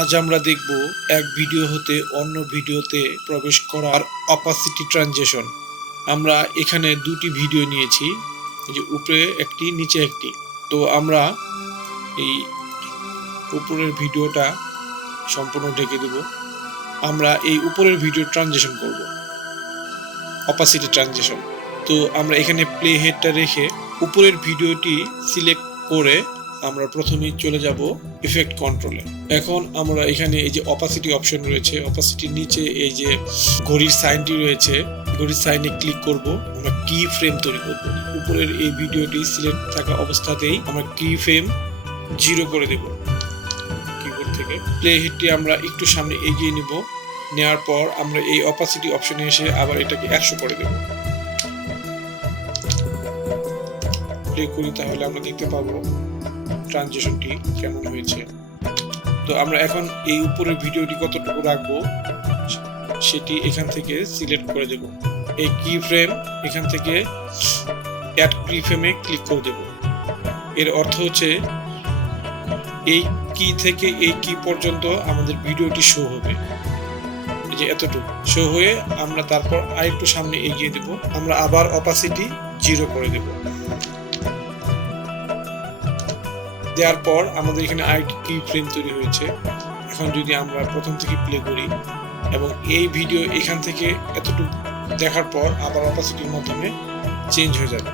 আজ আমরা দেখব এক ভিডিও হতে অন্য ভিডিওতে প্রবেশ করার অপাসিটি ট্রানজিশন। আমরা এখানে দুটি ভিডিও নিয়েছি, যে উপরে একটি নিচে একটি। তো আমরা এই উপরের ভিডিওটা সম্পূর্ণ ঢেকে দেব। আমরা এই উপরের ভিডিও ট্রানজিশন করব, অপাসিটি ট্রানজিশন। তো আমরা এখানে প্লে হেডটা রেখে উপরের ভিডিওটি সিলেক্ট করে আমরা প্রথমেই চলে যাব ইফেক্ট কন্ট্রোলে। এখন আমরা এখানে এই যে অপাসিটি অপশন রয়েছে, অপাসিটির নিচে এই যে ঘড়ির সাইনটি রয়েছে, ঘড়ির সাইনে ক্লিক করব। আমরা কি ফ্রেম তৈরি করব। উপরের এই ভিডিওটি সিলেক্ট থাকা অবস্থাতেই আমরা কি ফ্রেম 0 করে দেব কিবোর্ড থেকে। প্লে হেডটি আমরা একটু সামনে এগিয়ে নেব, নেওয়ার পর আমরা এই অপাসিটি অপশনে এসে আবার এটাকে 100 করে দেব। প্লে করি, তাহলে আমরা দেখতে পাবো ট্রানজিশনটি কেমন হয়েছে। তো আমরা এখন এই উপরের ভিডিওটি কতটুকু রাখবো সেটি এখান থেকে সিলেক্ট করে দেব। এই কি ফ্রেম এখান থেকে অ্যাড কি ফ্রেমে ক্লিক করে দেব। এর অর্থ হচ্ছে এই কি থেকে এই কি পর্যন্ত আমাদের ভিডিওটি শো হবে, এই যে এতটুকু শো হয়ে আমরা তারপর আরেকটু সামনে এগিয়ে দেব। আমরা আবার অপাসিটি 0 করে দেব। দেওয়ার পর আমাদের এখানে আরেকটি কি ফ্রেম তৈরি হয়েছে। এখন যদি আমরা প্রথম থেকে প্লে করি এবং এই ভিডিও এখান থেকে এতটুকু দেখার পর আবার অপাসিটির মাধ্যমে চেঞ্জ হয়ে যাবে।